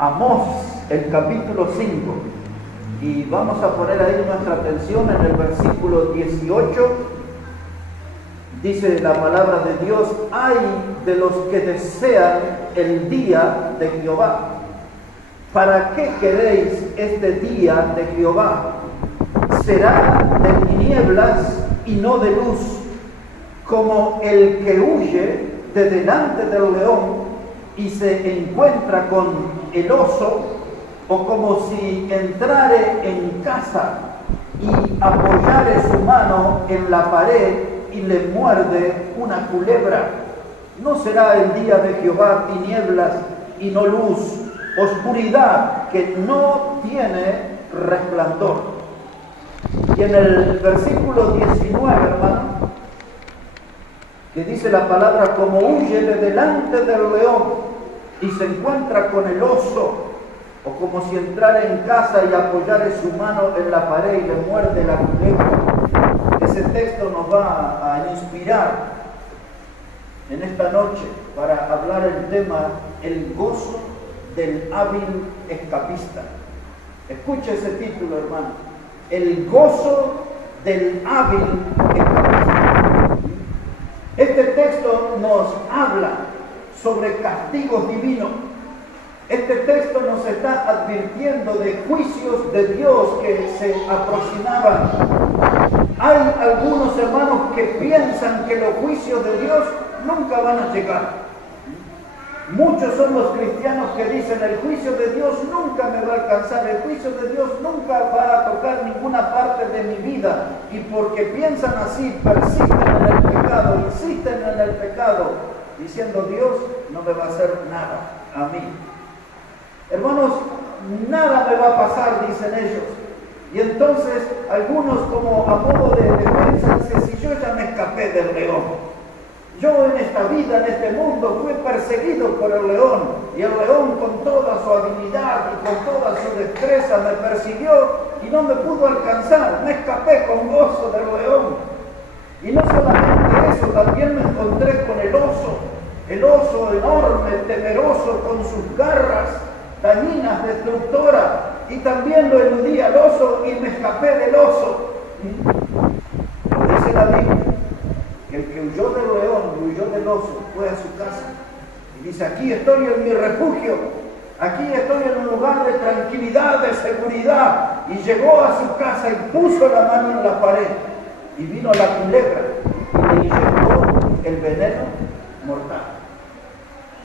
Amós, el capítulo 5, y vamos a poner ahí nuestra atención en el versículo 18. Dice la palabra de Dios: ay de los que desean el día de Jehová. ¿Para qué queréis este día de Jehová? Será de tinieblas y no de luz, como el que huye de delante del león y se encuentra con el oso, o como si entrare en casa y apoyare su mano en la pared y le muerde una culebra. ¿No será el día de Jehová tinieblas y no luz, oscuridad que no tiene resplandor? Y en el versículo 19, hermano, que dice la palabra: como huye de delante del león y se encuentra con el oso, o como si entrara en casa y apoyare su mano en la pared y le muerde la culebra. Ese texto nos va a inspirar en esta noche para hablar el tema: el gozo del hábil escapista. Escuche ese título, hermano: el gozo del hábil escapista. Este texto nos habla sobre castigos divinos. Este texto nos está advirtiendo de juicios de Dios que se aproximaban. Hay algunos hermanos que piensan que los juicios de Dios nunca van a llegar. Muchos son los cristianos que dicen: el juicio de Dios nunca me va a alcanzar, el juicio de Dios nunca va a tocar ninguna parte de mi vida. Y porque piensan así, persisten en el pecado, insisten en el pecado, diciendo: Dios no me va a hacer nada a mí. Hermanos, nada me va a pasar, dicen ellos. Y entonces algunos, como a modo de defensa, dicen: si yo ya me escapé del león, yo en esta vida, en este mundo, fui perseguido por el león, y el león con toda su habilidad y con toda su destreza me persiguió y no me pudo alcanzar, me escapé con gozo del león. Y no solamente eso, también me encontré con el oso enorme, temeroso, con sus garras dañinas, destructoras, y también lo eludí al oso y me escapé del oso. Dice la Biblia que el que huyó del león y huyó del oso fue a su casa y dice: aquí estoy en mi refugio, aquí estoy en un lugar de tranquilidad, de seguridad. Y llegó a su casa y puso la mano en la pared, y vino la culebra y le inyectó el veneno mortal.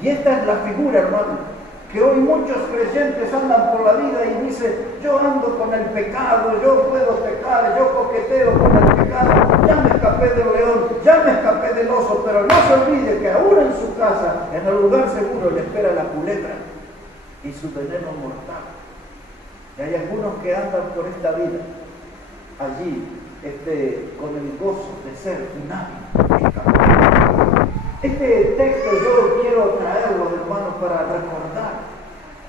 Y esta es la figura, hermano, que hoy muchos creyentes andan por la vida y dicen: yo ando con el pecado, yo puedo pecar, yo coqueteo con el pecado, ya me escapé del león, ya me escapé del oso. Pero no se olvide que aún en su casa, en el lugar seguro, le espera la culebra y su veneno mortal. Y hay algunos que andan por esta vida allí con el gozo de ser un hábil escapista. Este texto yo quiero traerlo, hermanos, para recordar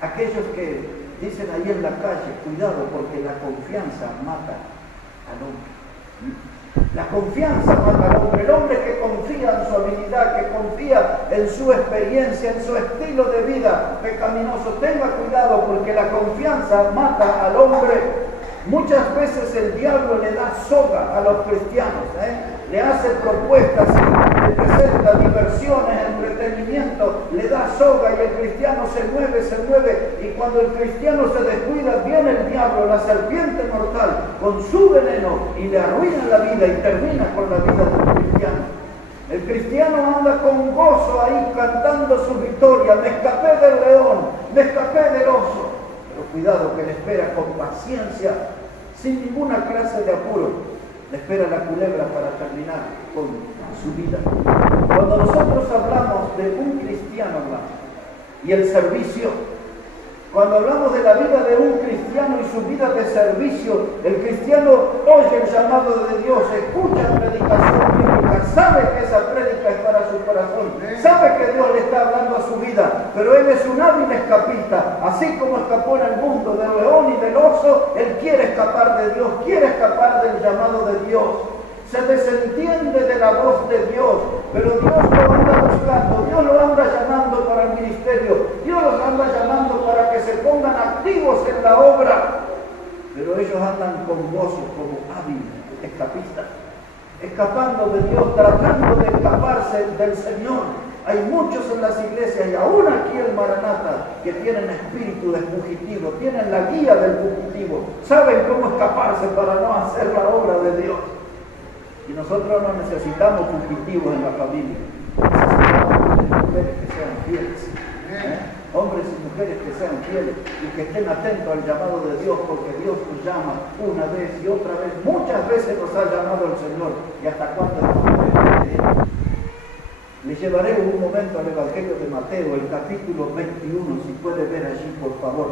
a aquellos que dicen ahí en la calle: cuidado, porque la confianza mata al hombre. La confianza mata al hombre. El hombre que confía en su habilidad, que confía en su experiencia, en su estilo de vida pecaminoso, tenga cuidado, porque la confianza mata al hombre. Muchas veces el diablo le da soga a los cristianos, le hace propuestas, le presenta diversiones, entretenimiento, le da soga, y el cristiano se mueve, y cuando el cristiano se descuida, viene el diablo, la serpiente mortal, con su veneno, y le arruina la vida y termina con la vida del cristiano. El cristiano anda con gozo ahí cantando su victoria: me escapé del león, me escapé del oso. Pero cuidado, que le espera con paciencia, sin ninguna clase de apuro, le espera la culebra para terminar con su vida. Cuando nosotros hablamos de un cristiano, hermano, y el servicio, cuando hablamos de la vida de un cristiano y su vida de servicio, el cristiano oye el llamado de Dios, escucha la predicación bíblica, sabe que esa prédica es para su corazón, sabe que Dios le está hablando a su vida, pero él es un hábil escapista. Así como escapó en el mundo del león y del oso, él quiere escapar de Dios, quiere escapar del llamado de Dios. Se desentiende de la voz de Dios, pero Dios lo anda buscando, Dios lo anda llamando para el ministerio, Dios lo anda llamando para que se andan con gozo como hábiles escapistas, escapando de Dios, tratando de escaparse del Señor. Hay muchos en las iglesias y aún aquí en Maranatha que tienen espíritu de fugitivo, tienen la guía del fugitivo, saben cómo escaparse para no hacer la obra de Dios. Y nosotros no necesitamos fugitivos en la familia, necesitamos mujeres que sean fieles, hombres y mujeres que sean fieles y que estén atentos al llamado de Dios, porque Dios nos llama una vez y otra vez, muchas veces nos ha llamado el Señor, y hasta cuándo estamos. Les llevaré un momento al Evangelio de Mateo, el capítulo 21, si puede ver allí, por favor.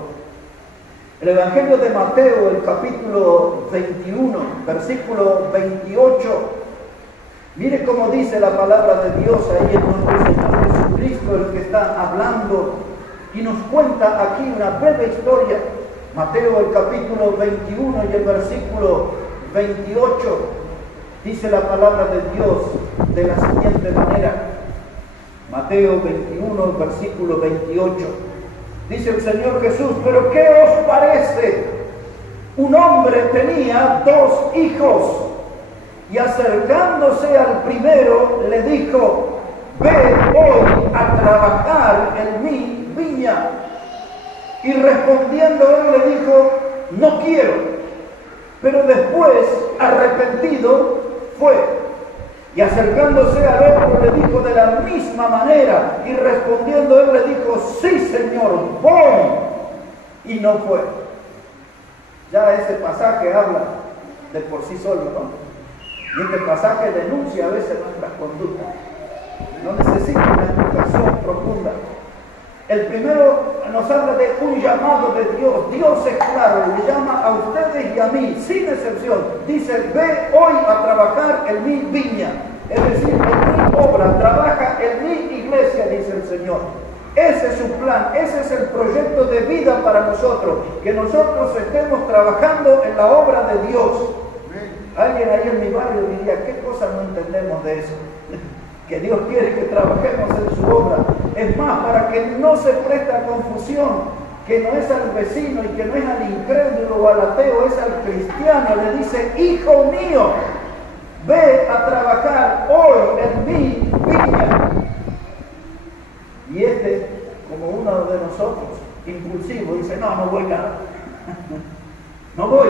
El Evangelio de Mateo, el capítulo 21, versículo 28. Mire cómo dice la palabra de Dios ahí en nuestro Señor Jesucristo, el que está hablando, y nos cuenta aquí una breve historia. Mateo, el capítulo 21 y el versículo 28, dice la palabra de Dios de la siguiente manera. Mateo 21, versículo 28. Dice el Señor Jesús: pero ¿qué os parece? Un hombre tenía 2 hijos, y acercándose al primero le dijo: ve hoy a trabajar en mi viña. Y respondiendo él le dijo: no quiero. Pero después, arrepentido, fue. Y acercándose al otro le dijo de la misma manera, y respondiendo él le dijo: sí, Señor, voy. Y no fue. Ya ese pasaje habla de por sí solo, ¿no? Y este pasaje denuncia a veces nuestras conductas. No necesita una explicación profunda. El primero nos habla de un llamado de Dios. Dios es claro, le llama a ustedes y a mí, sin excepción. Dice: ve hoy a trabajar en mi viña. Es decir, en mi obra, trabaja en mi iglesia, dice el Señor. Ese es su plan, ese es el proyecto de vida para nosotros. Que nosotros estemos trabajando en la obra de Dios. Alguien ahí en mi barrio diría: ¿qué cosa no entendemos de eso? Que Dios quiere que trabajemos en su obra. Es más, para que no se preste a confusión, que no es al vecino y que no es al incrédulo o al ateo, es al cristiano. Le dice: hijo mío, ve a trabajar hoy en mi viña. Y este, como uno de nosotros, impulsivo, dice: no voy nada. No voy.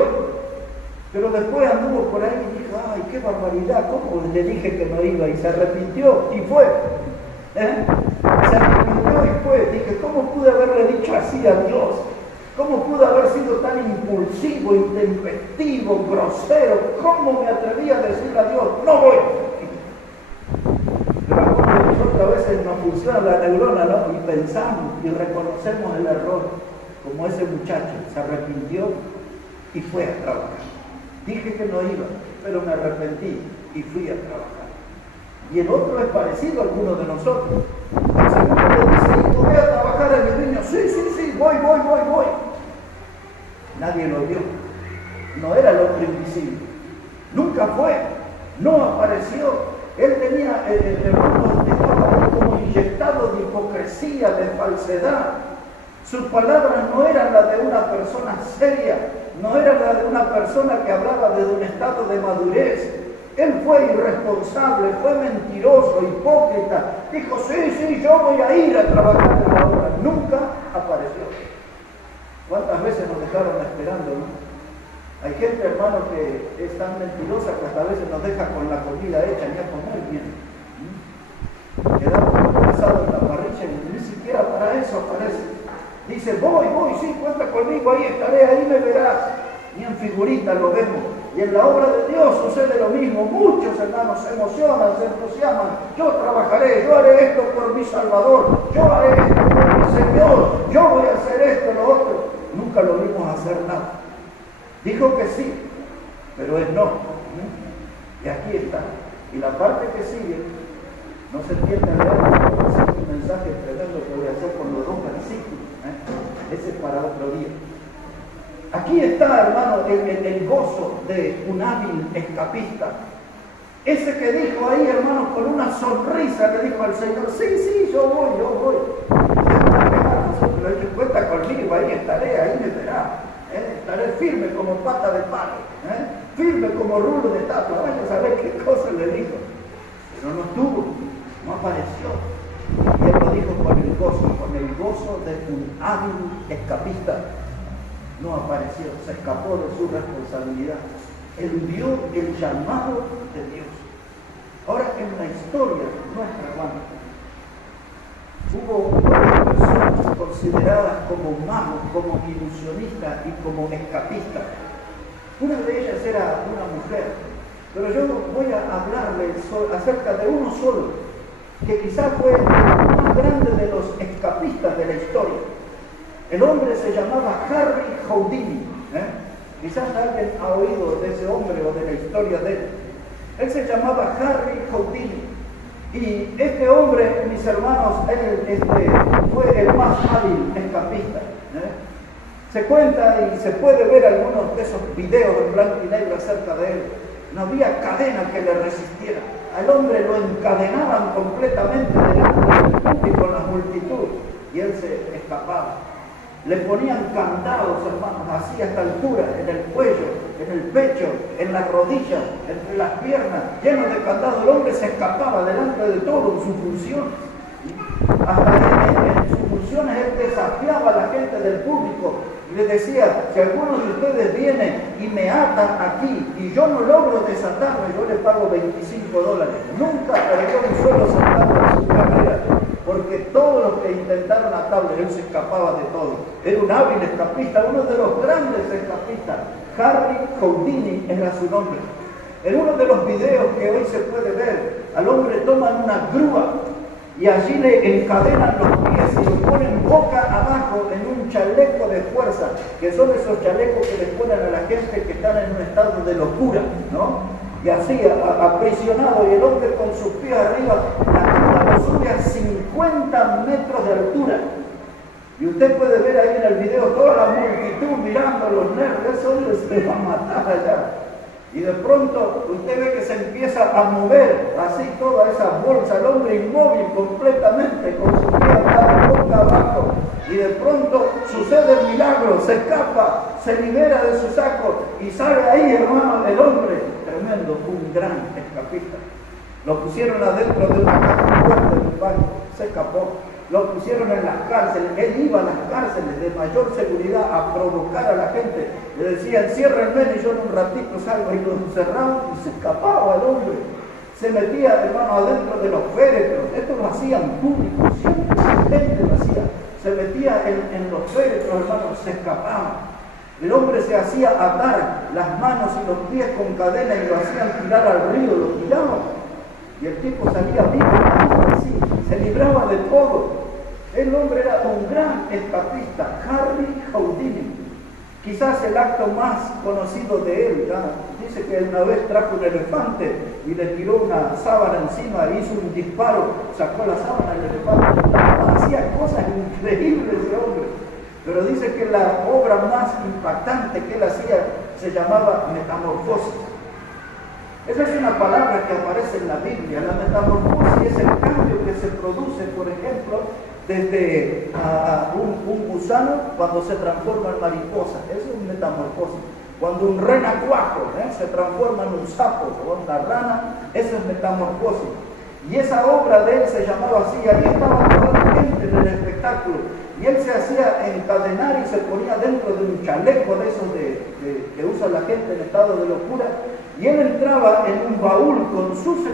Pero después anduvo por ahí y dijo: ay, qué barbaridad, ¿cómo le dije que no iba? Y se arrepintió y fue. Se arrepintió y fue. Dije: ¿cómo pude haberle dicho así a Dios? ¿Cómo pude haber sido tan impulsivo, intempestivo, grosero? ¿Cómo me atreví a decirle a Dios: no voy? Pero a nosotros a veces nos funciona la neurona, ¿no? Y pensamos y reconocemos el error, como ese muchacho se arrepintió y fue a trabajar. Dije que no iba, pero me arrepentí y fui a trabajar. Y el otro es parecido a alguno de nosotros. El segundo le dice: hijo, voy a trabajar en mi viña. Sí, voy. Nadie lo vio. No era el hombre invisible. Nunca fue. No apareció. Él tenía, hermano, estaba como inyectado de hipocresía, de falsedad. Sus palabras no eran las de una persona seria, no era la de una persona que hablaba desde un estado de madurez. Él fue irresponsable, fue mentiroso, hipócrita. Dijo: sí, yo voy a ir a trabajar en la obra. Nunca apareció. ¿Cuántas veces nos dejaron esperando, no? Hay gente, hermano, que es tan mentirosa que hasta a veces nos deja con la comida hecha, ni a comer bien. Quedamos cansados en la parrilla y ni siquiera para eso aparece. Dice: voy, sí, cuenta conmigo, ahí estaré, ahí me verás. Ni en figurita lo vemos. Y en la obra de Dios sucede lo mismo. Muchos hermanos se emocionan, se entusiasman. Yo trabajaré, yo haré esto por mi Salvador, yo haré esto por mi Señor, yo voy a hacer esto, lo otro. Nunca lo vimos hacer nada. Dijo que sí, pero es no. Y aquí está. Y la parte que sigue, no se entiende a leer, es un mensaje tremendo que voy a hacer con los 2 versículos. Ese es para otro día. Aquí está, hermano, el gozo de un hábil escapista. Ese que dijo ahí, hermano, con una sonrisa le dijo al Señor: sí, yo voy. Pero él cuenta conmigo, ahí estaré, ahí me verá. Estaré firme como pata de palo, firme como rulo de tapa. Vaya a saber qué cosa le dijo. Pero no estuvo, no apareció. Y él lo dijo con el gozo de un hábil escapista. No apareció, se escapó de su responsabilidad. Él vio el llamado de Dios. Ahora, en la historia nuestra, hermano, hubo varias personas consideradas como magos, como ilusionistas y como escapistas. Una de ellas era una mujer, pero yo voy a hablarles acerca de uno solo, que quizás fue el más grande de los escapistas de la historia. El hombre se llamaba Harry Houdini. Quizás alguien ha oído de ese hombre o de la historia de él. Él se llamaba Harry Houdini. Y este hombre, mis hermanos, él fue el más hábil escapista. Se cuenta y se puede ver algunos de esos videos en blanco y negro acerca de él. No había cadena que le resistiera. Al hombre lo encadenaban completamente delante del público, con la multitud, y él se escapaba. Le ponían candados, hermanos, así a esta altura, en el cuello, en el pecho, en las rodillas, entre las piernas, llenos de candados. El hombre se escapaba delante de todo en sus funciones. Hasta en sus funciones él desafiaba a la gente del público y les decía: si alguno de ustedes viene y me ata aquí y yo no logro desatarlo, yo le pago $25. Nunca perdió un solo centavo en su carrera, porque todos los que intentaron atarlo, él se escapaba de todo. Era un hábil escapista, uno de los grandes escapistas. Harry Houdini era su nombre. En uno de los videos que hoy se puede ver, al hombre toman una grúa y allí le encadenan los pies y lo ponen boca abajo en un chaleco de fuerza, que son esos chalecos que le ponen a la gente que están en un estado de locura, ¿no? Y así, aprisionado, y el hombre con sus pies arriba, la grúa lo sube a 50 metros de altura. Y usted puede ver ahí en el video toda la multitud mirando los nervios. Ese hombre se va a matar allá. Y de pronto usted ve que se empieza a mover así toda esa bolsa, el hombre inmóvil completamente, con su pie boca abajo. Y de pronto sucede el milagro, se escapa, se libera de su saco y sale ahí, hermano, el hombre. Tremendo, un gran escapista. Lo pusieron adentro de una caja fuerte del banco, se escapó. Lo pusieron en las cárceles, él iba a las cárceles de mayor seguridad a provocar a la gente. Le decía: enciérrenme y yo en un ratito salgo, y lo encerraban y se escapaba el hombre. Se metía, hermano, adentro de los féretros. Esto lo hacían públicos, siempre la gente lo hacía. Se metía en los féretros, hermano, se escapaba. El hombre se hacía atar las manos y los pies con cadena y lo hacían tirar al río, lo tiraban. Y el tipo salía vivo, así, se libraba de todo. El hombre era un gran escapista, Harry Houdini. Quizás el acto más conocido de él, dice que una vez trajo un elefante y le tiró una sábana encima, hizo un disparo, sacó la sábana del elefante. Hacía cosas increíbles ese hombre. Pero dice que la obra más impactante que él hacía se llamaba metamorfosis. Esa es una palabra que aparece en la Biblia. La metamorfosis es el cambio que se produce, por ejemplo, desde un gusano cuando se transforma en mariposa. Eso es un metamorfosis. Cuando un renacuajo se transforma en un sapo o una rana, eso es metamorfosis. Y esa obra de él se llamaba así. Ahí estaba toda la gente en el espectáculo. Y él se hacía encadenar y se ponía dentro de un chaleco de esos que usa la gente en estado de locura. Y él entraba en un baúl con su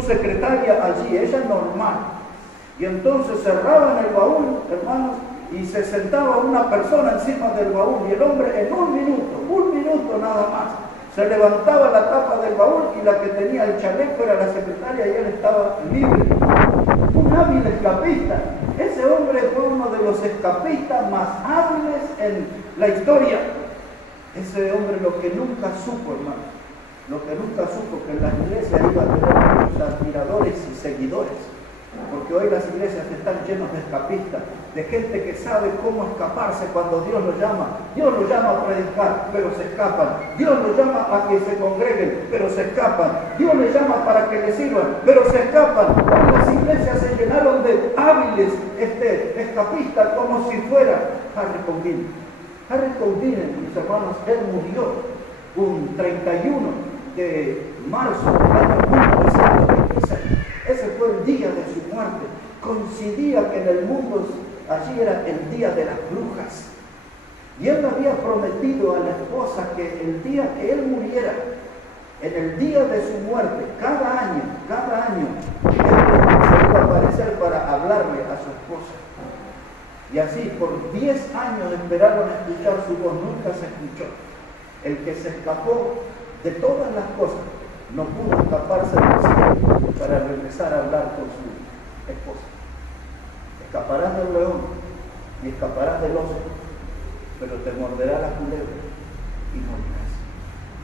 secretaria allí, ella normal. Y entonces cerraban el baúl, hermanos, y se sentaba una persona encima del baúl. Y el hombre en un minuto nada más, se levantaba la tapa del baúl y la que tenía el chaleco era la secretaria y él estaba libre. Un hábil escapista. Ese hombre fue uno de los escapistas más hábiles en la historia. Ese hombre lo que nunca supo, hermano, que en las iglesias iba a tener muchos admiradores y seguidores, porque hoy las iglesias están llenas de escapistas, de gente que sabe cómo escaparse cuando Dios los llama. Dios los llama a predicar, pero se escapan. Dios los llama a que se congreguen, pero se escapan. Dios les llama para que les sirvan, pero se escapan. Hoy las iglesias se llenaron de hábiles escapistas, como si fuera Harry Houdini. Harry Houdini, mis hermanos, él murió un 31 de marzo del año 1926. Ese fue el día de su muerte. Coincidía que en el mundo allí era el día de las brujas. Y él había prometido a la esposa que el día que él muriera, en el día de su muerte, cada año, él se iba a aparecer para hablarle a su esposa. Y así, por 10 años esperaron escuchar su voz, nunca se escuchó. El que se escapó de todas las cosas, no pudo escaparse del cielo para regresar a hablar con su esposa. Escaparás del león y escaparás del oso, pero te morderá la culebra y morirás.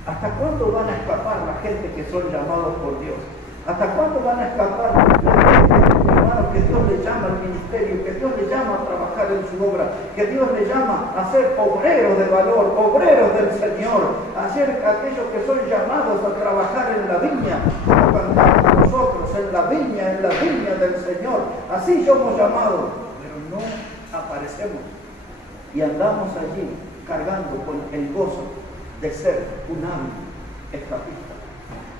¿Hasta cuándo van a escapar la gente que son llamados por Dios? ¿Hasta cuándo van a escapar la gente, hermano, que Dios le llama al ministerio, que Dios le llama a trabajar en su obra, que Dios le llama a ser obreros de valor, obreros del Señor, a ser aquellos que son llamados a trabajar en la viña, como cantamos nosotros, en la viña del Señor? Así somos llamados, pero no aparecemos y andamos allí cargando con el gozo de ser un hábil escapista.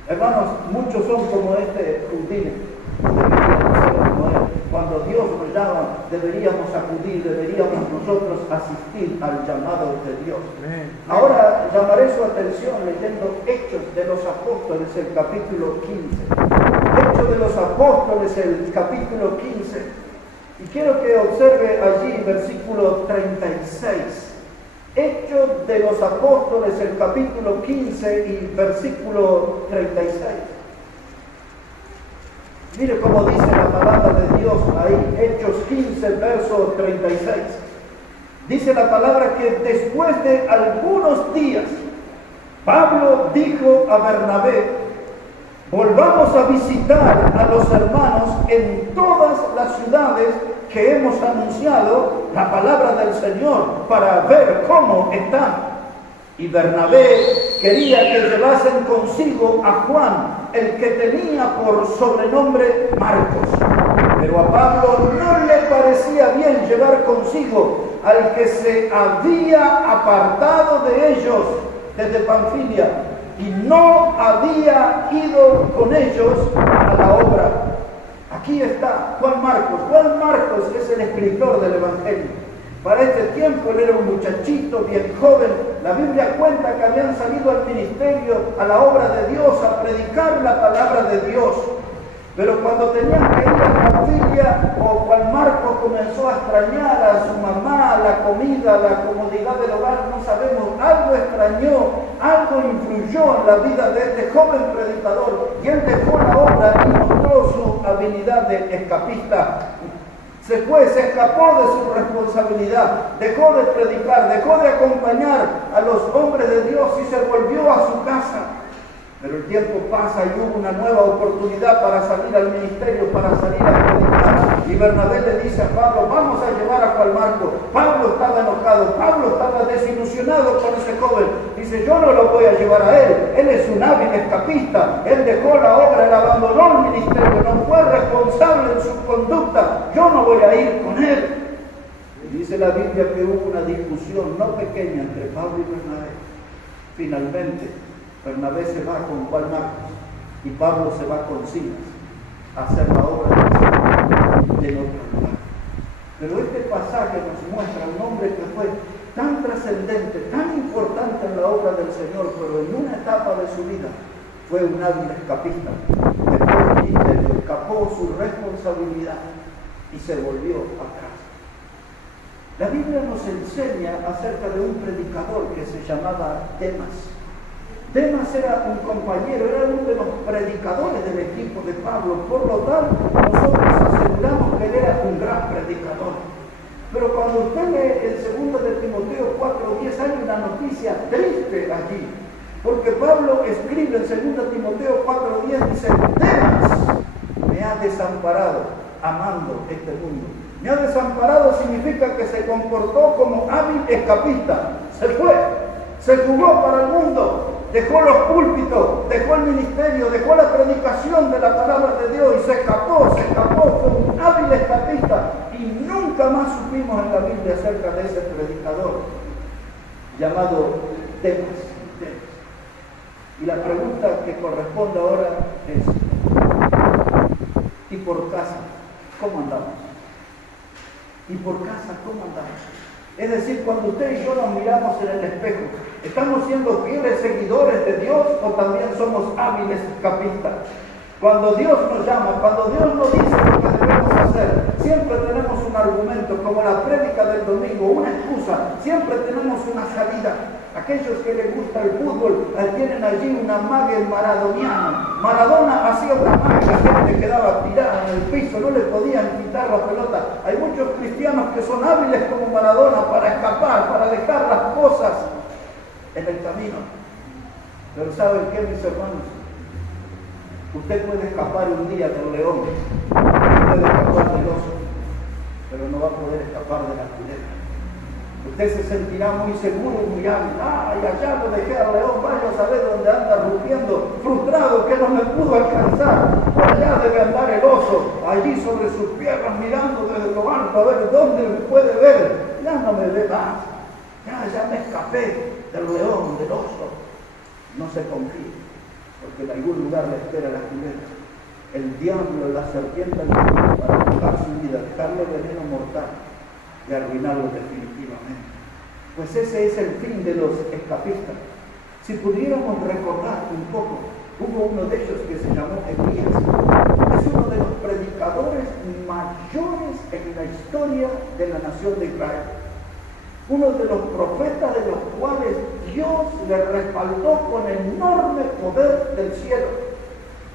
Hermanos, muchos son como este Houdini. Deberíamos ser como él. Cuando Dios nos llama, deberíamos acudir, deberíamos nosotros asistir al llamado de Dios. Ahora llamaré su atención leyendo Hechos de los Apóstoles, el capítulo 15. Hechos de los Apóstoles, el capítulo 15. Y quiero que observe allí versículo 36. Hechos de los Apóstoles, el capítulo 15 y versículo 36. Mire cómo dice la palabra de Dios ahí, Hechos 15, verso 36. Dice la palabra que después de algunos días, Pablo dijo a Bernabé: volvamos a visitar a los hermanos en todas las ciudades que hemos anunciado la palabra del Señor para ver cómo están. Y Bernabé quería que llevasen consigo a Juan, el que tenía por sobrenombre Marcos. Pero a Pablo no le parecía bien llevar consigo al que se había apartado de ellos desde Panfilia y no había ido con ellos a la obra. Aquí está Juan Marcos. Juan Marcos es el escritor del Evangelio. Para este tiempo él era un muchachito bien joven. La Biblia cuenta que habían salido al ministerio, a la obra de Dios, a predicar la palabra de Dios. Pero cuando tenían que ir a Panfilia, o Juan Marcos comenzó a extrañar a su mamá, la comida, la comodidad del hogar, no sabemos, algo extrañó, algo influyó en la vida de este joven predicador, y él dejó la obra y mostró su habilidad de escapista. Se fue, se escapó de su responsabilidad, dejó de predicar, dejó de acompañar a los hombres de Dios y se volvió a su casa. Pero el tiempo pasa y hubo una nueva oportunidad para salir al ministerio, para salir a predicar. Y Bernabé le dice a Pablo: vamos a llevar a Juan Marcos. Pablo estaba enojado, Pablo estaba desilusionado con ese joven. Dice: yo no lo voy a llevar a él es un hábil escapista, él dejó la obra, él abandonó el ministerio, no fue responsable en su conducta, yo no voy a ir con él. Y dice la Biblia que hubo una discusión no pequeña entre Pablo y Bernabé. Finalmente Bernabé se va con Juan Marcos y Pablo se va con Silas a hacer la obra del Señor en otro lugar. Pero este pasaje nos muestra un hombre que fue tan trascendente, tan importante en la obra del Señor, pero en una etapa de su vida fue un hábil escapista. Dejó el ministerio, escapó su responsabilidad y se volvió atrás. La Biblia nos enseña acerca de un predicador que se llamaba Demas. Demas era un compañero, era uno de los predicadores del equipo de Pablo. Por lo tanto, nosotros aseguramos que él era un gran predicador. Pero cuando usted lee el 2 de Timoteo 4:10, hay una noticia triste allí. Porque Pablo escribe en 2 Timoteo 4:10, dice: Demas me ha desamparado amando este mundo. Me ha desamparado significa que se comportó como hábil escapista. Se fue, se jugó para el mundo. Dejó los púlpitos, dejó el ministerio, dejó la predicación de la palabra de Dios y se escapó, fue un hábil escapista y nunca más supimos en la Biblia acerca de ese predicador. llamado Demas. Y la pregunta que corresponde ahora es, ¿y por casa cómo andamos? ¿Y por casa cómo andamos? Es decir, cuando usted y yo nos miramos en el espejo, ¿estamos siendo fieles seguidores de Dios o también somos hábiles escapistas? Cuando Dios nos llama, cuando Dios nos dice lo que debemos hacer, siempre tenemos un argumento, como la prédica del domingo, una excusa, siempre tenemos una salida. Aquellos que les gusta el fútbol, tienen allí una magia maradoniana. Maradona hacía una magia, la gente quedaba tirada en el piso, no le podían quitar la pelota. Hay muchos cristianos que son hábiles como Maradona para escapar, para dejar las cosas en el camino. Pero ¿saben qué, mis hermanos? Usted puede escapar un día del león, puede escapar del oso, pero no va a poder escapar de la culebra. Usted se sentirá muy seguro, muy hábil. ¡Ay, allá lo dejé al león! Vaya a saber dónde anda rugiendo, frustrado que no me pudo alcanzar. Por allá debe andar el oso, allí sobre sus piernas, mirando desde lo alto a ver dónde me puede ver. Ya no me ve más. Ya me escapé del león, del oso. No se confíe, porque en algún lugar le espera la culebra. El diablo, la serpiente, para buscar su vida, dejarle veneno mortal y arruinarlo definitivamente. Pues ese es el fin de los escapistas. Si pudiéramos recordar un poco, hubo uno de ellos que se llamó Elías. Es uno de los predicadores mayores en la historia de la nación de Israel. Uno de los profetas de los cuales Dios le respaldó con enorme poder del cielo.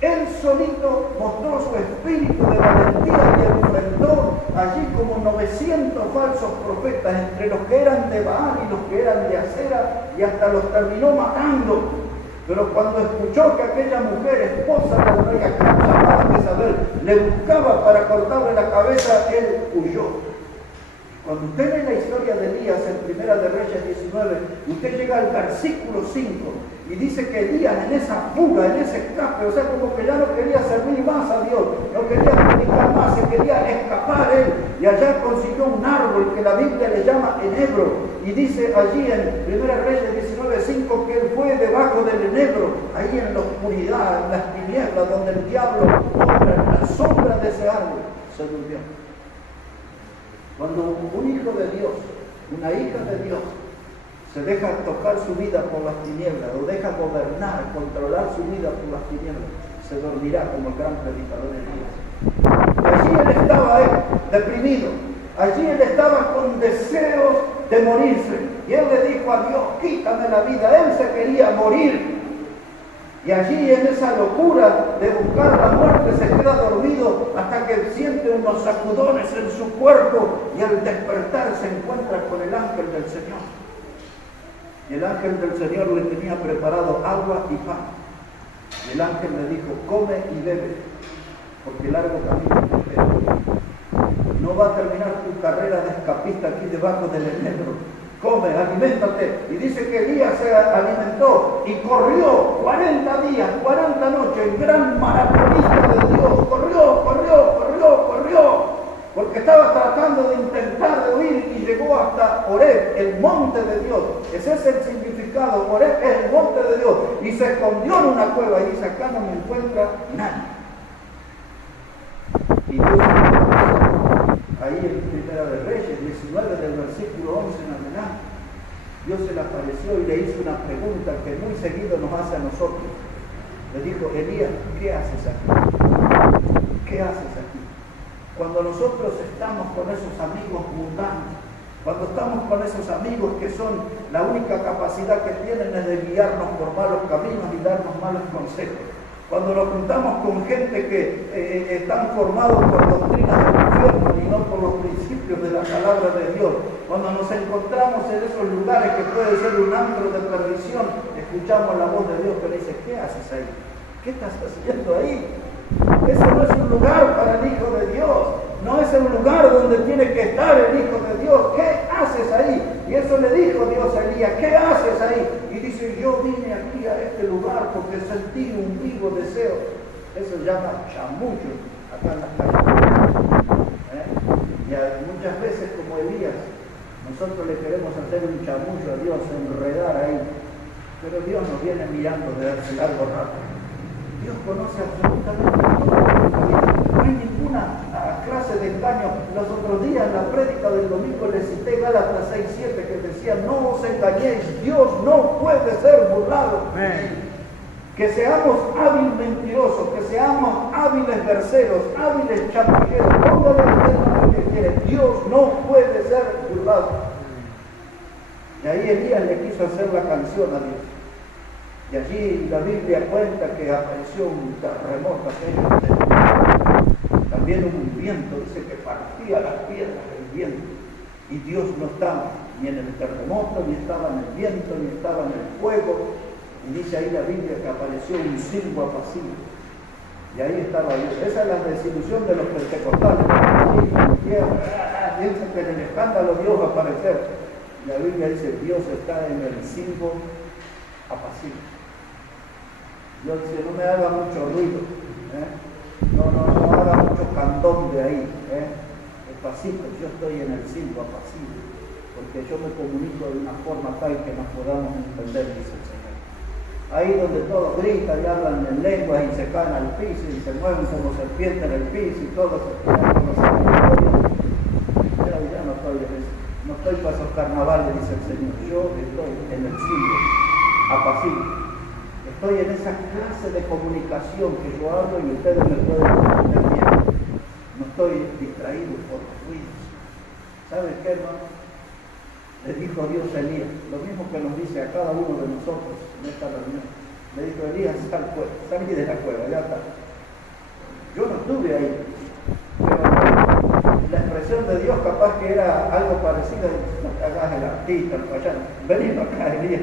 Él solito mostró su espíritu de valentía y enfrentó allí como 900 falsos profetas, entre los que eran de Baal y los que eran de Acera, y hasta los terminó matando. Pero cuando escuchó que aquella mujer, esposa del rey Acab, llamada Jezabel, le buscaba para cortarle la cabeza, él huyó. Cuando usted lee la historia de Elías en Primera de Reyes 19, usted llega al versículo 5 y dice que Elías en esa fuga, en ese escape, o sea, como que ya no quería servir más a Dios, no quería predicar más, se quería escapar él, y allá consiguió un árbol que la Biblia le llama enebro, y dice allí en Primera Reyes 19:5 que él fue debajo del enebro, ahí en la oscuridad, en las tinieblas, donde el diablo obra, en la sombra de ese árbol, se durmió. Cuando un hijo de Dios, una hija de Dios, se deja tocar su vida por las tinieblas, o deja gobernar, controlar su vida por las tinieblas, se dormirá como el gran predicador Elías. Allí él estaba deprimido, allí él estaba con deseos de morirse, y él le dijo a Dios, quítame la vida. Él se quería morir. Y allí en esa locura de buscar la muerte se queda dormido hasta que siente unos sacudones en su cuerpo y al despertar se encuentra con el ángel del Señor. Y el ángel del Señor le tenía preparado agua y pan. Y el ángel le dijo, come y bebe, porque largo camino te espera. No va a terminar tu carrera de escapista aquí debajo del enebro. Come, aliméntate. Y dice que Elías se alimentó y corrió 40 días, 40 noches, gran maratonista de Dios. Corrió, porque estaba tratando de intentar de huir y llegó hasta Horeb, el monte de Dios. Ese es el significado. Horeb es el monte de Dios. Y se escondió en una cueva y dice, acá no me encuentra nadie. Y Dios, ahí en Primera de Reyes 19 del versículo 11 en adelante, Dios se le apareció y le hizo una pregunta que muy seguido nos hace a nosotros. Le dijo, Elías, ¿qué haces aquí? ¿Qué haces aquí? Cuando nosotros estamos con esos amigos mundanos, cuando estamos con esos amigos que son la única capacidad que tienen es de guiarnos por malos caminos y darnos malos consejos. Cuando nos juntamos con gente que están formados por doctrinas del infierno y no por los principios de la palabra de Dios, cuando nos encontramos en esos lugares que puede ser un antro de perdición, escuchamos la voz de Dios que le dice, ¿qué haces ahí? ¿Qué estás haciendo ahí? Ese no es un lugar para el Hijo de Dios, no es el lugar donde tiene que estar el Hijo de Dios. ¿Qué haces ahí? Y eso le dijo Dios a Elías, ¿qué haces ahí? Y dice, yo vine aquí a este lugar porque sentí un vivo deseo. Eso se llama chamullo acá en las calles. Y muchas veces como Elías, Nosotros le queremos hacer un chamullo a Dios, enredar ahí, pero Dios nos viene mirando desde hace largo rato. Dios conoce absolutamente todo nuestra vida. No hay ninguna clase de engaño. Los otros días en la prédica del domingo les cité Gálatas 6:7 que decía: no os engañéis, Dios no puede ser burlado. Que seamos hábiles mentirosos, que seamos hábiles verseros, hábiles chamulleros, póngale lo que quiere. Dios no puede ser burlado. Y ahí Elías le quiso hacer la canción a Dios. Y allí la Biblia cuenta que apareció un terremoto aquello. También hubo un viento, dice que partía las piedras del viento. Y Dios no estaba ni en el terremoto, ni estaba en el viento, ni estaba en el fuego. Y dice ahí la Biblia que apareció un silbo apacible. Y ahí estaba Dios. Esa es la desilusión de los pentecostales. Piensan que en el escándalo Dios va a aparecer. La Biblia dice: Dios está en el silbo apacible. Dios dice: no me haga mucho ruido, no haga mucho candón de ahí, despacito, yo estoy en el silbo apacible, porque yo me comunico de una forma tal que nos podamos entender, dice el Señor. Ahí donde todos gritan y hablan en lenguas y se caen al piso y se mueven como serpientes en el piso y todos se quedan con los ya no estoy para esos carnavales, dice el Señor. Yo estoy en el silbo apacible. Estoy en esa clase de comunicación que yo hablo y ustedes me pueden entender bien. No estoy distraído por los ruidos. ¿Sabes qué, hermano? Le dijo Dios a Elías, lo mismo que nos dice a cada uno de nosotros en esta reunión. Le dijo: Elías, salí de la cueva, ya está. Yo no estuve ahí, pero la expresión de Dios capaz que era algo parecido: no te hagas el artista, el payaso, vení para acá, Elías,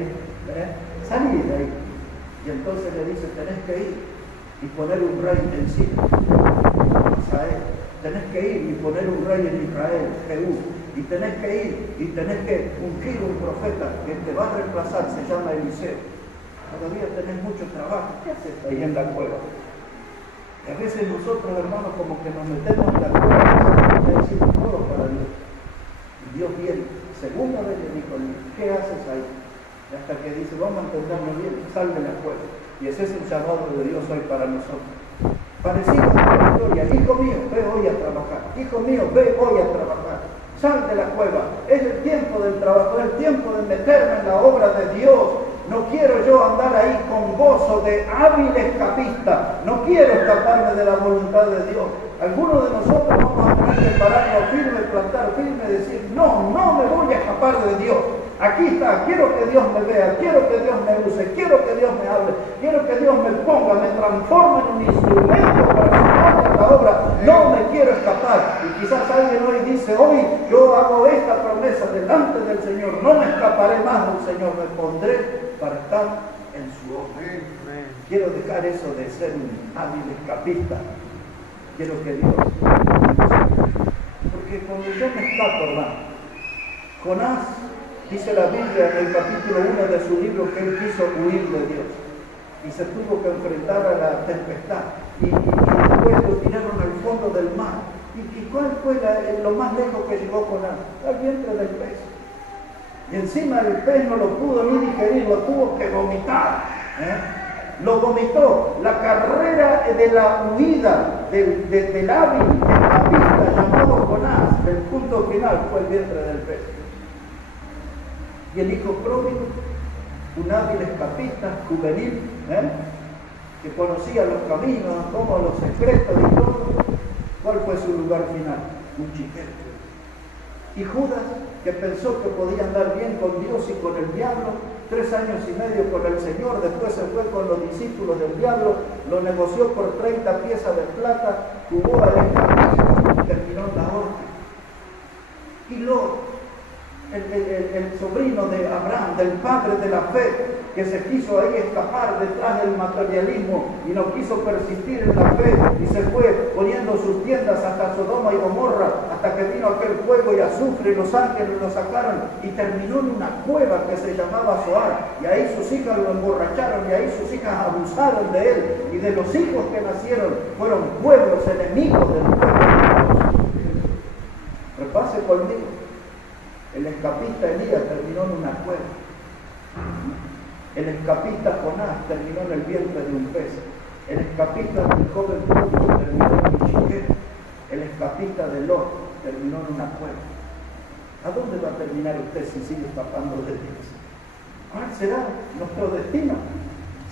salí de ahí. Y entonces le dice: tenés que ir y poner un rey encima, Asael. Tenés que ir y poner un rey en Israel, Jehú. Y tenés que ir y tenés que ungir un profeta que te va a reemplazar, se llama Eliseo. Todavía tenés mucho trabajo. ¿Qué haces ahí en la cueva? Y a veces nosotros, hermanos, como que nos metemos en la cueva y decimos todo para Dios. Y Dios viene. Segunda vez le dijo: ¿qué haces ahí? Y hasta que dice: vamos a entenderlo bien, sal de la cueva. Y ese es el llamado de Dios hoy para nosotros. Parecido a la historia: hijo mío, ve hoy a trabajar. Hijo mío, ve hoy a trabajar. Sal de la cueva. Es el tiempo del trabajo, es el tiempo de meterme en la obra de Dios. No quiero yo andar ahí con gozo de hábil escapista. No quiero escaparme de la voluntad de Dios. Algunos de nosotros vamos a tener que pararnos firme, plantar firme y decir: no me voy a escapar de Dios. Aquí está, quiero que Dios me vea, quiero que Dios me use, quiero que Dios me hable, quiero que Dios me ponga, me transforme en un instrumento para su la obra. No me quiero escapar. Y quizás alguien hoy dice: hoy yo hago esta promesa delante del Señor, no me escaparé más del Señor, me pondré para estar en su obra. Quiero dejar eso de ser un hábil escapista. Quiero que Dios me use. Porque cuando yo me escapo, hermano, Jonás, dice la Biblia en el capítulo 1 de su libro que él quiso huir de Dios y se tuvo que enfrentar a la tempestad y después lo tiraron al fondo del mar. ¿Y cuál fue lo más lejos que llegó Jonás? Al vientre del pez. Y encima el pez no lo pudo ni digerir, lo tuvo que vomitar. Lo vomitó. La carrera de la huida del hábil escapista llamado Jonás, el punto final fue el vientre del pez. Y el hijo pródigo, un hábil escapista juvenil, que conocía los caminos, como los secretos y todo. ¿Cuál fue su lugar final? Un chiquero. Y Judas, que pensó que podía andar bien con Dios y con el diablo, 3 años y medio con el Señor, después se fue con los discípulos del diablo, lo negoció por 30 piezas de plata, jugó al escapista y terminó en la horca. Y Lot, el sobrino de Abraham, del padre de la fe, que se quiso ahí escapar detrás del materialismo y no quiso persistir en la fe y se fue poniendo sus tiendas hasta Sodoma y Gomorra, hasta que vino aquel fuego y azufre y los ángeles lo sacaron y terminó en una cueva que se llamaba Zoar, y ahí sus hijas lo emborracharon y ahí sus hijas abusaron de él, y de los hijos que nacieron fueron pueblos enemigos del pueblo de Dios. Repase conmigo. El escapista Elías terminó en una cueva. El escapista Jonás terminó en el vientre de un pez. El escapista del joven Pablo terminó en un chiquero. El escapista de Lot terminó en una cueva. ¿A dónde va a terminar usted si sigue escapando de Dios? ¿Cuál será nuestro destino?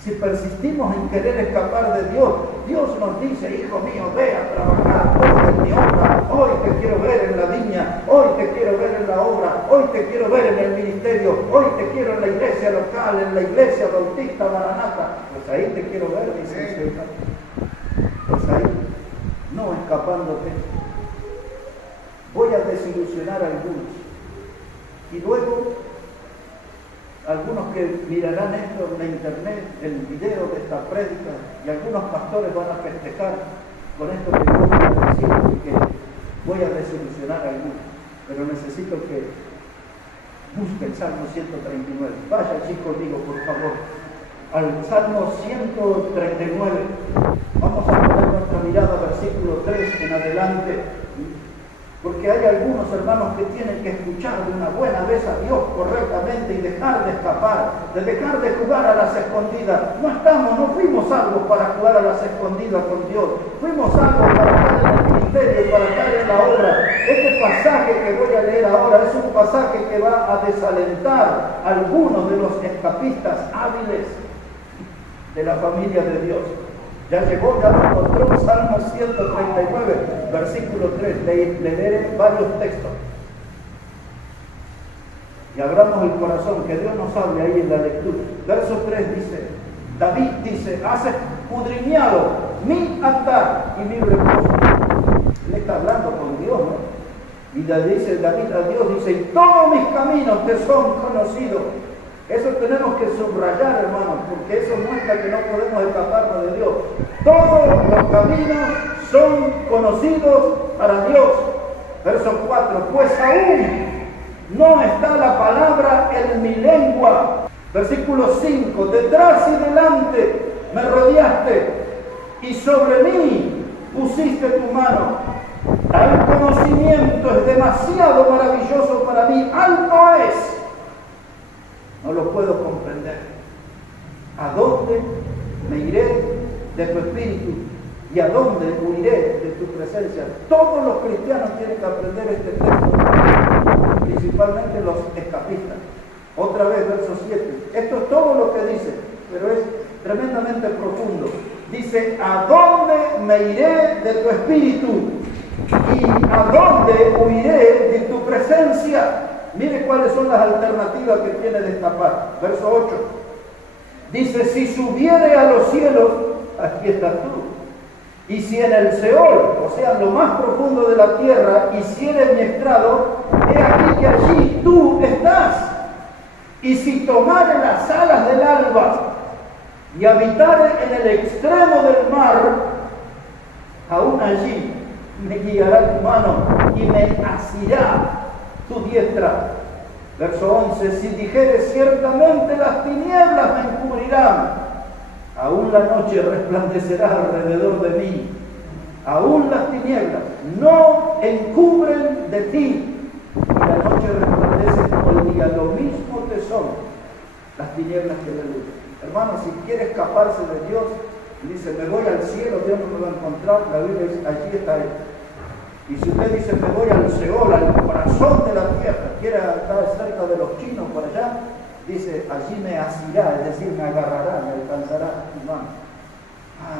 Si persistimos en querer escapar de Dios, Dios nos dice, hijo mío, ve a trabajar, hoy en mi obra, hoy te quiero ver en la viña, hoy te quiero ver en la obra, hoy te quiero ver en el ministerio, hoy te quiero en la iglesia local, en la iglesia bautista, Maranatha. Pues ahí te quiero ver, dice el Señor. Pues ahí, no escapándote. Voy a desilusionar a algunos. Y luego, algunos que mirarán esto en la internet, el video de esta prédica, y algunos pastores van a festejar con esto que yo voy a decir, porque voy a desilusionar a algunos, pero necesito que busque el Salmo 139. Vaya allí conmigo, por favor, al Salmo 139. Vamos a poner nuestra mirada, versículo 3 en adelante. Porque hay algunos hermanos que tienen que escuchar de una buena vez a Dios correctamente y dejar de escapar, de dejar de jugar a las escondidas. No fuimos salvos para jugar a las escondidas con Dios. Fuimos salvos para estar en el ministerio, para estar en la obra. Este pasaje que voy a leer ahora es un pasaje que va a desalentar a algunos de los escapistas hábiles de la familia de Dios. Ya llegó, ya lo encontró, Salmo 139, versículo 3. Leeré varios textos. Y abramos el corazón, que Dios nos hable ahí en la lectura. Verso 3 dice, David dice, has escudriñado mi altar y mi reposo. Él está hablando con Dios, ¿no? Y dice David a Dios, dice, y todos mis caminos te son conocidos. Eso tenemos que subrayar, hermanos, porque eso muestra que no podemos escaparnos de Dios. Todos los caminos son conocidos para Dios. Verso 4, pues aún no está la palabra en mi lengua. Versículo 5, detrás y delante me rodeaste y sobre mí pusiste tu mano. El conocimiento es demasiado maravilloso para mí, alto es. No lo puedo comprender. ¿A dónde me iré de tu espíritu? ¿Y a dónde huiré de tu presencia? Todos los cristianos tienen que aprender este texto, principalmente los escapistas. Otra vez, verso 7. Esto es todo lo que dice, pero es tremendamente profundo. Dice, ¿a dónde me iré de tu espíritu? ¿Y a dónde huiré de tu presencia? Mire cuáles son las alternativas que tiene de escapar. Verso 8. Dice, si subiere a los cielos, aquí estás tú. Y si en el Seol, o sea, en lo más profundo de la tierra, hiciere mi estrado, he aquí que allí tú estás. Y si tomare las alas del alba y habitare en el extremo del mar, aún allí me guiará tu mano y me asirá tu diestra. Verso 11, si dijeres ciertamente las tinieblas me encubrirán, aún la noche resplandecerá alrededor de mí. Aún las tinieblas no encubren de ti, y la noche resplandece como el día. Lo mismo te son las tinieblas que la luz. Hermano, si quiere escaparse de Dios, dice, me voy al cielo, Dios no me va a encontrar. La Biblia dice, allí estaré. Y si usted dice, me voy al Seol, al corazón de la tierra, quiere estar cerca de los chinos por allá, dice, allí me asirá, es decir, me agarrará, me alcanzará mi mano.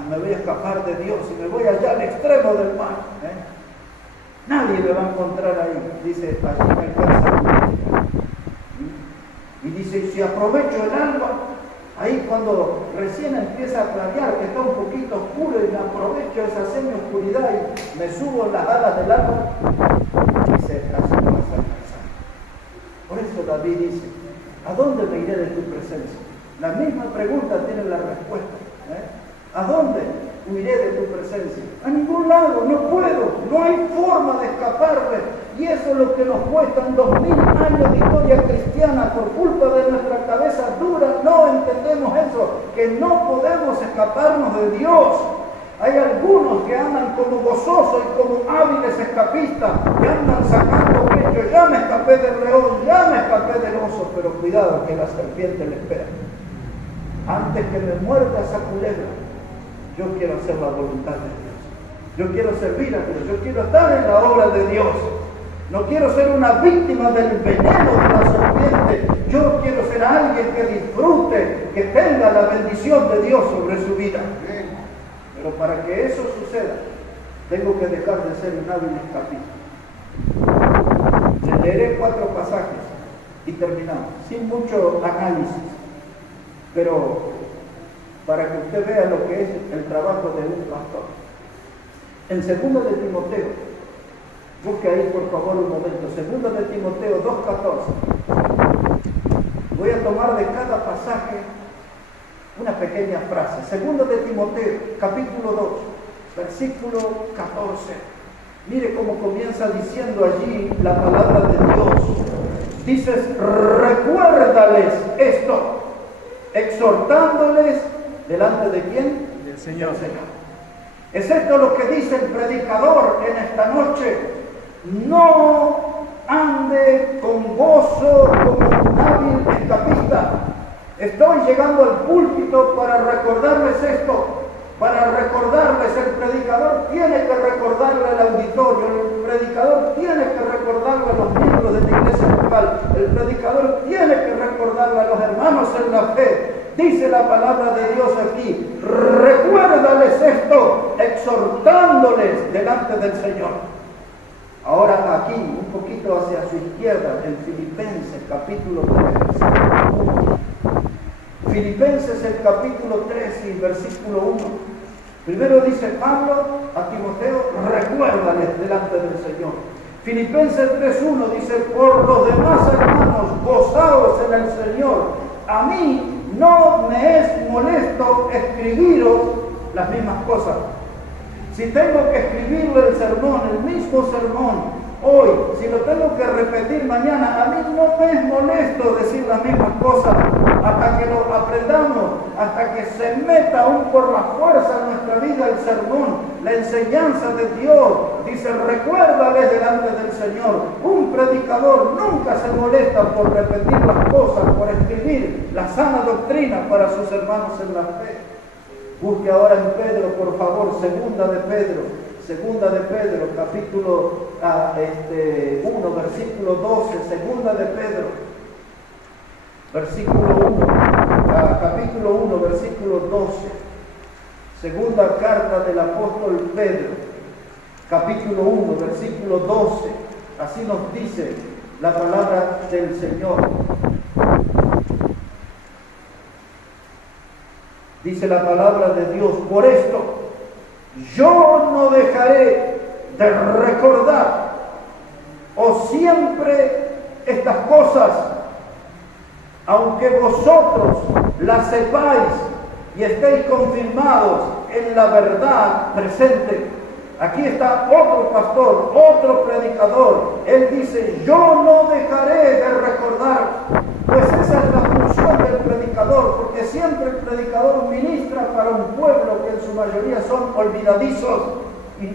Me voy a escapar de Dios y me voy allá al extremo del mar. Nadie me va a encontrar ahí. Dice, allí me alcanza. Y dice, si aprovecho el alba, ahí cuando recién empieza a clarear, que está un poquito oscuro, y me aprovecho esa semi-oscuridad y me subo en las alas del alba, dice, así me vas a alcanzar. Por eso David dice, ¿a dónde me iré de tu presencia? La misma pregunta tiene la respuesta. ¿A dónde huiré de tu presencia? A ningún lado, no puedo, no hay forma de escaparme. Y eso es lo que nos cuestan 2000 años de historia cristiana por culpa de nuestra cabeza dura. No entendemos eso, que no podemos escaparnos de Dios. Hay algunos que andan como gozosos y como hábiles escapistas, que andan sacando pecho. Ya me escapé del león, ya me escapé del oso, pero cuidado que la serpiente le espera. Antes que me muerda esa culebra, yo quiero hacer la voluntad de Dios. Yo quiero servir a Dios, yo quiero estar en la obra de Dios. No quiero ser una víctima del veneno de la serpiente. Yo quiero ser alguien que disfrute, que tenga la bendición de Dios sobre su vida. Pero para que eso suceda, tengo que dejar de ser un hábil escapista. Les leeré 4 pasajes y terminamos, sin mucho análisis. Pero para que usted vea lo que es el trabajo de un pastor. En 2 de Timoteo, busque ahí por favor un momento, 2 de Timoteo 2:14. Voy a tomar de cada pasaje una pequeña frase. 2 de Timoteo, capítulo 2, versículo 14. Mire cómo comienza diciendo allí la palabra de Dios. Dices, recuérdales esto, exhortándoles delante de quién? Del Señor. Del Señor. Es esto lo que dice el predicador en esta noche. No ande con gozo como un hábil escapista. Estoy llegando al púlpito para recordarles esto, para recordarles, el predicador tiene que recordarle al auditorio, el predicador tiene que recordarle a los miembros de la iglesia local, el predicador tiene que recordarle a los hermanos en la fe. Dice la palabra de Dios aquí, recuérdales esto, exhortándoles delante del Señor. Ahora aquí, un poquito hacia su izquierda, en Filipenses capítulo 3, Filipenses el capítulo 3 y versículo 1. Primero dice Pablo a Timoteo, recuérdales delante del Señor. Filipenses 3:1 dice, por los demás hermanos, gozaos en el Señor. A mí no me es molesto escribiros las mismas cosas. Si tengo que escribirle el sermón, el mismo sermón, hoy, si lo tengo que repetir mañana, a mí no me es molesto decir las mismas cosas hasta que lo aprendamos, hasta que se meta aún por la fuerza en nuestra vida el sermón, la enseñanza de Dios. Dice, recuérdales delante del Señor. Un predicador nunca se molesta por repetir las cosas, por escribir la sana doctrina para sus hermanos en la fe. Busque ahora en Pedro, por favor, segunda de Pedro, capítulo 1, versículo 12, segunda de Pedro, versículo 1, capítulo 1, versículo 12, segunda carta del apóstol Pedro, capítulo 1, versículo 12, así nos dice la palabra del Señor. Dice la palabra de Dios, por esto yo no dejaré de recordar siempre estas cosas, aunque vosotros las sepáis y estéis confirmados en la verdad presente. Aquí está otro pastor, otro predicador. Él dice, yo no dejaré de recordar. Pues esa es la función del predicador, porque siempre el predicador ministra para un pueblo que en su mayoría son olvidadizos. Y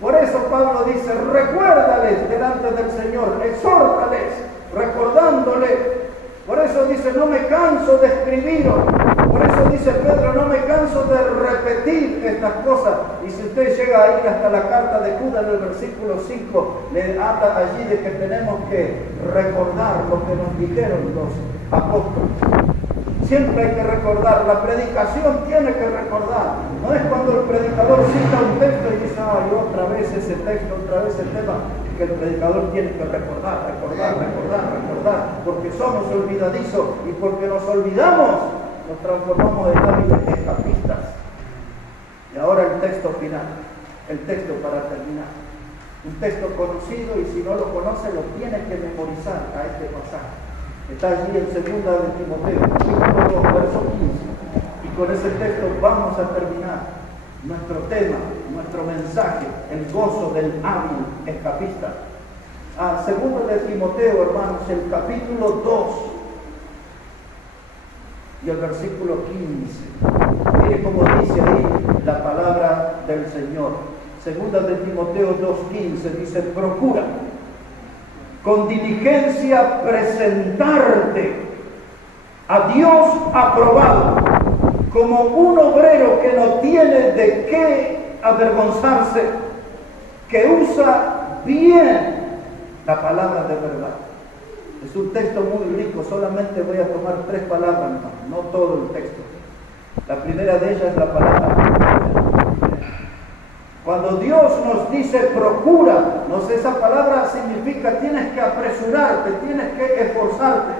por eso Pablo dice, recuérdales delante del Señor, exhórtales, recordándole. Por eso dice, no me canso de escribiros. Por eso dice Pedro, no me canso de repetir estas cosas. Y si usted llega a ir hasta la carta de Judas en el versículo 5, le habla allí de que tenemos que recordar lo que nos dijeron los apóstoles. Siempre hay que recordar, la predicación tiene que recordar. No es cuando el predicador cita un texto y dice, ay, otra vez ese texto, otra vez el tema. Que el predicador tiene que recordar, porque somos olvidadizos y porque nos olvidamos, nos transformamos en hábiles escapistas. Y ahora el texto final, el texto para terminar. Un texto conocido y si no lo conoce lo tiene que memorizar a este pasaje. Está allí en 2 de Timoteo, capítulo 2, verso 15. Y con ese texto vamos a terminar nuestro tema, nuestro mensaje, el gozo del hábil escapista. 2 de Timoteo, hermanos, el capítulo 2 y el versículo 15. Mire cómo dice ahí la palabra del Señor. Segunda de Timoteo 2:15 dice, procura con diligencia presentarte a Dios aprobado, como un obrero que no tiene de qué avergonzarse, que usa bien la palabra de verdad. Es un texto muy rico, solamente voy a tomar 3 palabras, no todo el texto. La primera de ellas es la palabra. Cuando Dios nos dice procura, esa palabra significa tienes que apresurarte, tienes que esforzarte.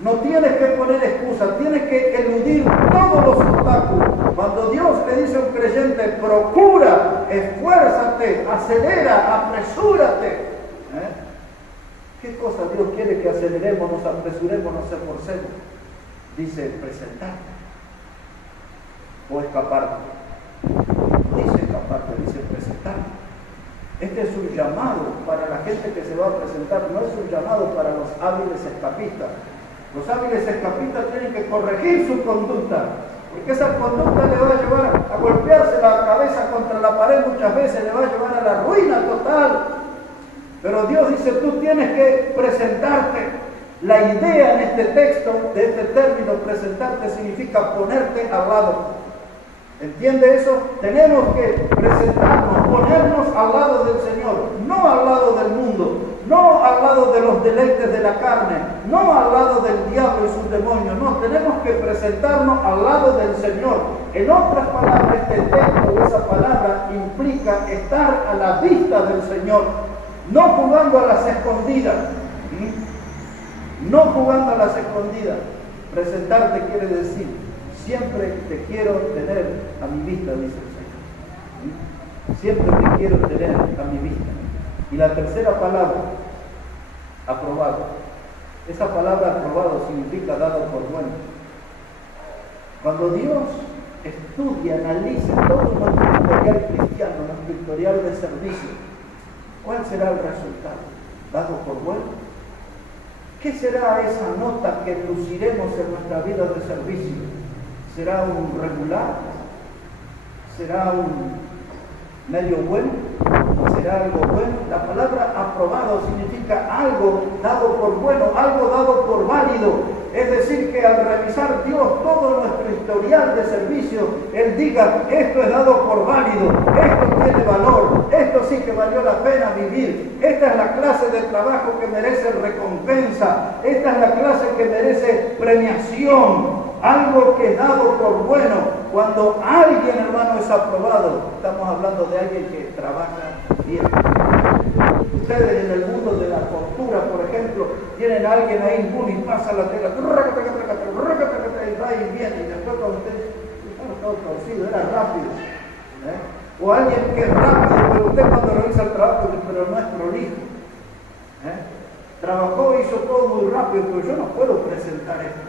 No tienes que poner excusas, tienes que eludir todos los obstáculos. Cuando Dios le dice a un creyente, procura, esfuérzate, acelera, apresúrate. ¿Qué cosa Dios quiere que aceleremos, nos apresuremos, nos esforcemos? Dice presentarte o escaparte. No dice escaparte, dice presentarte. Este es un llamado para la gente que se va a presentar, no es un llamado para los hábiles escapistas. Los hábiles escapistas tienen que corregir su conducta, porque esa conducta le va a llevar a golpearse la cabeza contra la pared muchas veces, le va a llevar a la ruina total. Pero Dios dice, tú tienes que presentarte. La idea en este texto, de este término, presentarte, significa ponerte al lado. ¿Entiende eso? Tenemos que presentarnos, ponernos al lado del Señor, no al lado del mundo, no al lado de los deleites de la carne, no al lado del diablo y sus demonios, no, tenemos que presentarnos al lado del Señor. En otras palabras, este texto o esa palabra implica estar a la vista del Señor, no jugando a las escondidas, no jugando a las escondidas. Presentarte quiere decir, siempre te quiero tener a mi vista, dice el Señor. Siempre te quiero tener a mi vista. Y la tercera palabra, aprobado. Esa palabra aprobado significa dado por bueno. Cuando Dios estudia, analiza todo nuestro historial cristiano, nuestro historial de servicio, ¿cuál será el resultado? ¿Dado por bueno? ¿Qué será esa nota que luciremos en nuestra vida de servicio? ¿Será un regular? ¿Será un medio bueno? ¿Será algo bueno? La palabra aprobado significa algo dado por bueno, algo dado por válido. Es decir, que al revisar Dios todo nuestro historial de servicio, Él diga, esto es dado por válido, esto tiene valor, esto sí que valió la pena vivir, esta es la clase de trabajo que merece recompensa, esta es la clase que merece premiación, algo que es dado por bueno. Cuando alguien, hermano, es aprobado, estamos hablando de alguien que trabaja bien. Ustedes en el mundo de la costura, por ejemplo, tienen a alguien ahí y pasa la tela, y va y viene, y después cuando usted está todo torcido, era rápido. O alguien que es rápido, pero usted cuando realiza el trabajo, pero no es prolijo. Trabajó, hizo todo muy rápido, pero yo no puedo presentar esto.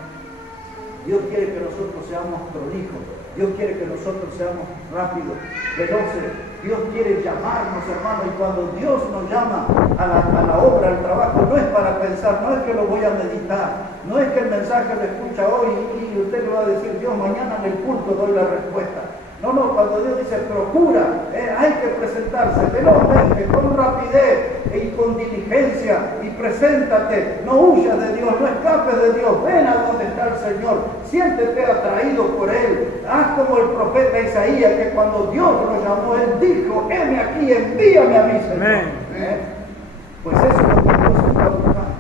Dios quiere que nosotros seamos prolijos. Dios quiere que nosotros seamos rápidos, veloces. Dios quiere llamarnos, hermano, y cuando Dios nos llama a la obra, al trabajo, no es para pensar, no es que lo voy a meditar, no es que el mensaje lo escucha hoy y usted le va a decir, Dios, mañana en el culto doy la respuesta. No, cuando Dios dice procura, hay que presentarse velozmente, con rapidez y con diligencia, y preséntate, no huyas de Dios, no escapes de Dios, ven a donde está el Señor, siéntete atraído por Él, haz como el profeta Isaías, que cuando Dios lo llamó, Él dijo, heme aquí, envíame a mí, Señor. Pues eso es lo que Dios está buscando.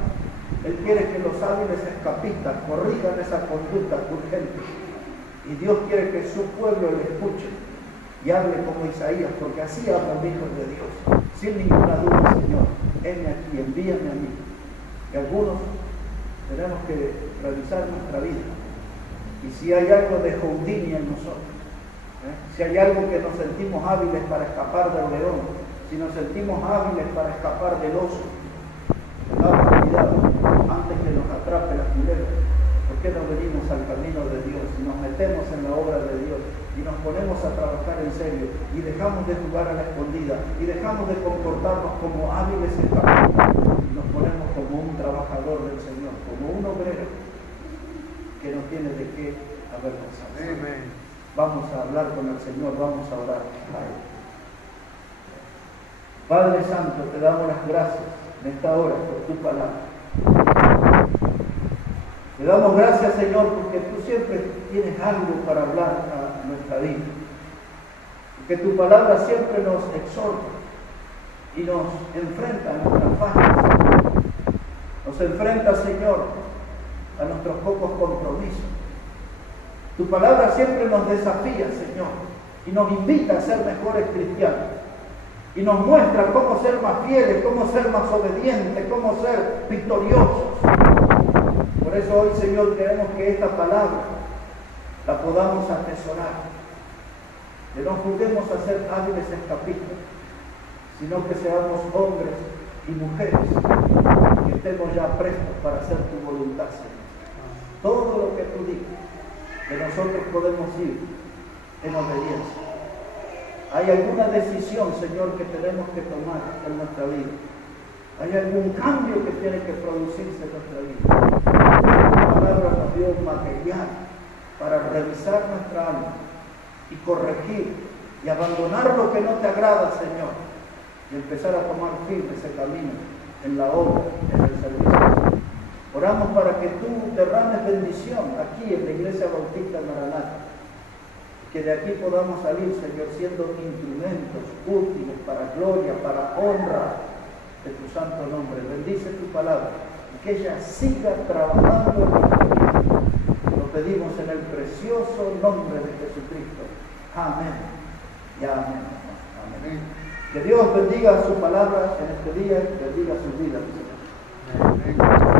Él quiere que los hábiles escapistas corrijan esa conducta urgente. Y Dios quiere que su pueblo le escuche y hable como Isaías, porque así hablan los hijos de Dios. Sin ninguna duda, Señor, heme aquí, envíame a mí. Y algunos tenemos que revisar nuestra vida. Y si hay algo de Houdini en nosotros, si hay algo que nos sentimos hábiles para escapar del león, si nos sentimos hábiles para escapar del oso, tengamos cuidado antes que nos atrape la culebra. ¿Por qué no venimos al camino de Dios y nos metemos en la obra de Dios y nos ponemos a trabajar en serio y dejamos de jugar a la escondida y dejamos de comportarnos como hábiles escapistas y nos ponemos como un trabajador del Señor, como un obrero que no tiene de qué avergonzarse? Vamos a hablar con el Señor, vamos a orar. Padre Santo, te damos las gracias en esta hora por tu palabra. Te damos gracias, Señor, porque tú siempre tienes algo para hablar a nuestra vida. Porque tu palabra siempre nos exhorta y nos enfrenta a nuestras fallas. Nos enfrenta, Señor, a nuestros pocos compromisos. Tu palabra siempre nos desafía, Señor, y nos invita a ser mejores cristianos. Y nos muestra cómo ser más fieles, cómo ser más obedientes, cómo ser victoriosos. Por eso hoy, Señor, queremos que esta palabra la podamos atesorar. Que no juguemos a ser hábiles escapistas, sino que seamos hombres y mujeres que estemos ya prestos para hacer tu voluntad, Señor. Todo lo que tú digas, que nosotros podemos ir en obediencia. Hay alguna decisión, Señor, que tenemos que tomar en nuestra vida. Hay algún cambio que tiene que producirse en nuestra vida. La palabra nos dio un material para revisar nuestra alma y corregir y abandonar lo que no te agrada, Señor, y empezar a tomar firme ese camino en la obra, en el servicio. Oramos para que tú derrames bendición aquí en la Iglesia Bautista Maranatha, que de aquí podamos salir, Señor, siendo instrumentos útiles para gloria, para honra de tu santo nombre. Bendice tu palabra y que ella siga trabajando en nuestra vida. Lo pedimos en el precioso nombre de Jesucristo. Amén y amén. Amén. Que Dios bendiga su palabra en este día y bendiga su vida. Amén.